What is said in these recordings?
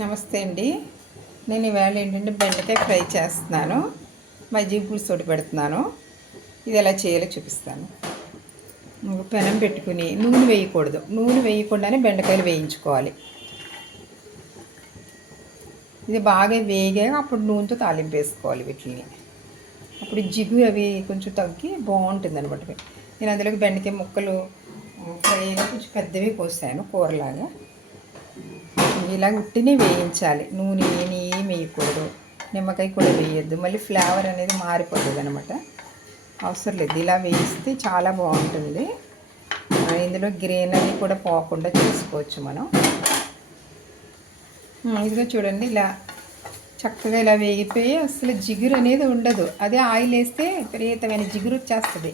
నమస్తే అండి. నేను ఇవాళ ఏంటంటే బెండకాయ ఫ్రై చేస్తున్నాను. మజ్జిగ పులుసు తోటి పెడుతున్నాను. ఇది ఎలా చేయాలో చూపిస్తాను. ఒక పెనం పెట్టుకుని నూనె వేయకూడదు. నూనె వేయకుండానే బెండకాయలు వేయించుకోవాలి. ఇది బాగా వేగాక అప్పుడు నూనెతో తాలింపు వేసుకోవాలి వీటిని. అప్పుడు జిగురు అవి కొంచెం తగ్గి బాగుంటుంది అనమాట నేను అందులోకి బెండకాయ ముక్కలు ఫ్రై కొంచెం పెద్దవి కోసాను కూరలాగా. ఇలా ఉట్టినే వేయించాలి. నూనె ఏమి ఏం వేయకూడదు. నిమ్మకాయ కూడా వేయద్దు. మళ్ళీ ఫ్లేవర్ అనేది మారిపోతుంది అనమాట అవసరం లేదు. ఇలా వేయిస్తే చాలా బాగుంటుంది. ఇందులో గ్రీనరీ కూడా పోకుండా చేసుకోవచ్చు మనం. ఇదిగో చూడండి ఇలా చక్కగా ఇలా వేగిపోయి అసలు జిగురు అనేది ఉండదు. అదే ఆయిల్ వేస్తే విపరీతమైన జిగురు వచ్చేస్తుంది.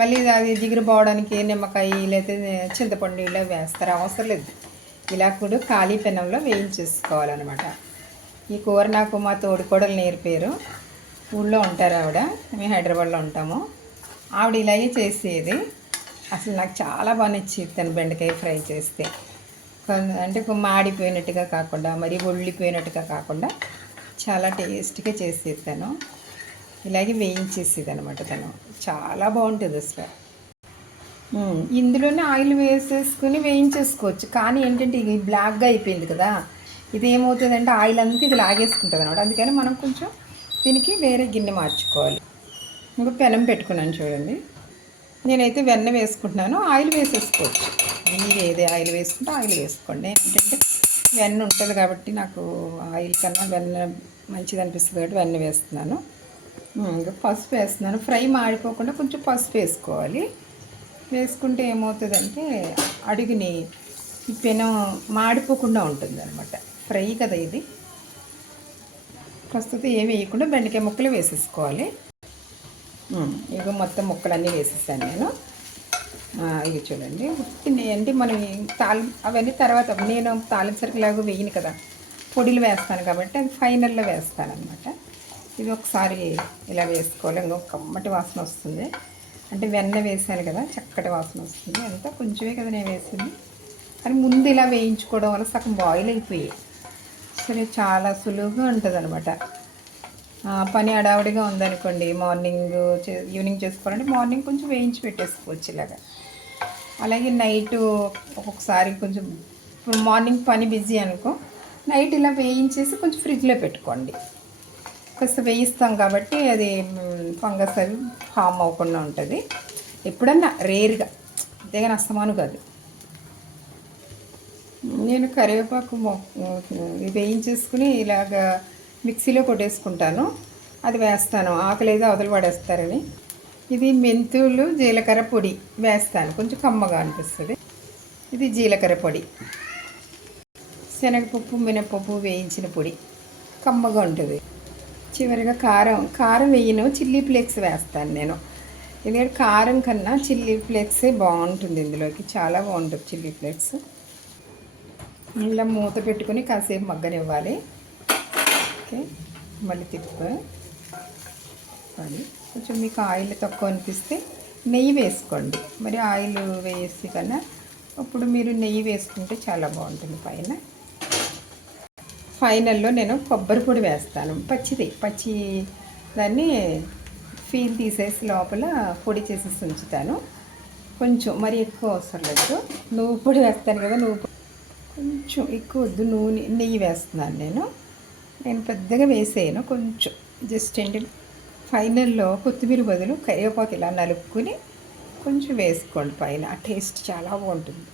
మళ్ళీ అది జిగురు పోవడానికి నిమ్మకాయ లేకపోతే చింతపండు ఇలా వేస్తారు. అవసరం లేదు. ఇలా కూడా ఖాళీ పెనంలో వేయించేసుకోవాలన్నమాట. ఈ కూర నాకు మా తోడుకోడలు నేర్పారు ఊళ్ళో ఉంటారు ఆవిడ. మేము హైదరాబాద్లో ఉంటాము. ఆవిడ ఇలాగే చేసేది. అసలు నాకు చాలా బాగా నచ్చింది తను బెండకాయ ఫ్రై చేస్తే. అంటే మాడిపోయినట్టుగా కాకుండా మరి ఒళ్ళిపోయినట్టుగా కాకుండా చాలా టేస్ట్గా చేసేది తను. ఇలాగే వేయించేసేది అనమాట తను. చాలా బాగుంటుంది అసలు. ఇందులోనే ఆయిల్ వేసేసుకుని వేయించేసుకోవచ్చు. కానీ ఏంటంటే ఇది బ్లాక్గా అయిపోయింది కదా. ఇది ఏమవుతుందంటే ఆయిల్ అంతా ఇది లాగేసుకుంటుంది అనమాట అందుకని మనం కొంచెం దీనికి వేరే గిన్నె మార్చుకోవాలి. ఇంకా పెనం పెట్టుకున్నాను చూడండి. నేనైతే వెన్న వేసుకుంటున్నాను. ఆయిల్ వేసేసుకోవచ్చు. మీరు ఏది ఆయిల్ వేసుకుంటే ఆయిల్ వేసుకోండి. ఏంటంటే వెన్న ఉంటుంది కాబట్టి నాకు ఆయిల్ కన్నా వెన్న మంచిది అనిపిస్తుంది కాబట్టి వెన్న వేస్తున్నాను. ఇంకా పసుపు వేస్తున్నాను. ఫ్రై మాడిపోకుండా కొంచెం పసుపు వేసుకోవాలి. వేసుకుంటే ఏమవుతుందంటే అడుగుని పెనం మాడిపోకుండా ఉంటుంది అనమాట ఫ్రై కదా ఇది. ప్రస్తుతం ఏమి వేయకుండా బెండకాయ ముక్కలు వేసేసుకోవాలి. ఇక మొత్తం ముక్కలన్నీ వేసేసాను నేను. ఇవి చూడండి. అంటే మనం తాలి అవన్నీ తర్వాత నేను తాలించరికలాగా వేయను కదా. పొడిలు వేస్తాను కాబట్టి అది ఫైనల్లో వేస్తాను అనమాట ఇది ఒకసారి ఇలా వేసుకోవాలి ఇంకొక కమ్మటి వాసన వస్తుంది. అంటే వెన్న వేసాను కదా చక్కటి వాసన వస్తుంది. అంతా కొంచెమే కదా నేను వేసింది. కానీ ముందు ఇలా వేయించుకోవడం వల్ల సగం బాయిల్ అయిపోయాయి. సరే చాలా సులువుగా ఉంటుంది అనమాట పని అడావిడిగా ఉందనుకోండి మార్నింగ్ ఈవినింగ్ చేసుకోవాలంటే మార్నింగ్ కొంచెం వేయించి పెట్టేసుకోవచ్చు ఇలాగా. అలాగే నైట్ ఒక్కొక్కసారి కొంచెం ఇప్పుడు మార్నింగ్ పని బిజీ అనుకో నైట్ ఇలా వేయించేసి కొంచెం ఫ్రిడ్జ్లో పెట్టుకోండి. కాస్త వేయిస్తాం కాబట్టి అది ఫంగస్ అవి హామ్ అవ్వకుండా ఉంటుంది. ఎప్పుడన్నా రేర్గా అంతేగాని అస్తమాను కాదు. నేను కరివేపాకు వేయించేసుకుని ఇలాగ మిక్సీలో కొట్టేసుకుంటాను. అది వేస్తాను. ఆకలి అయితే అవతలు పడేస్తారని. ఇది మెంతులు జీలకర్ర పొడి వేస్తాను. కొంచెం కమ్మగా అనిపిస్తుంది. ఇది జీలకర్ర పొడి. శనగపప్పు మినపప్పు వేయించిన పొడి. కమ్మగా ఉంటుంది. చివరిగా కారం కారం వేయను చిల్లీ ఫ్లేక్స్ వేస్తాను నేను. ఎందుకంటే కారం కన్నా చిల్లీ ఫ్లేక్సే బాగుంటుంది ఇందులోకి చాలా బాగుంటుంది చిల్లీ ఫ్లేక్స్. ఇలా మూత పెట్టుకుని కాసేపు మగ్గనివ్వాలి. ఓకే మళ్ళీ తిప్పు కొంచెం మీకు ఆయిల్ తక్కువ అనిపిస్తే నెయ్యి వేసుకోండి. మరి ఆయిల్ వేసి కన్నా అప్పుడు మీరు నెయ్యి వేసుకుంటే చాలా బాగుంటుంది పైన. ఫైనల్లో నేను కొబ్బరి పొడి వేస్తాను. పచ్చిది పచ్చి దాన్ని ఫీల్ తీసేసి లోపల పొడి చేసేసి ఉంచుతాను. కొంచెం మరి ఎక్కువ అవసరం లేదు. నువ్వు పొడి వేస్తాను కదా నువ్వు కొంచెం ఎక్కువ వద్దు నూనె నెయ్యి వేస్తున్నాను నేను. నేను పెద్దగా వేసేయను కొంచెం. జస్ట్ ఏంటి ఫైనల్లో కొత్తిమీర బదులు కరివేపాకు ఇలా నలుపుకుని కొంచెం వేసుకోండి పైన. ఆ టేస్ట్ చాలా బాగుంటుంది.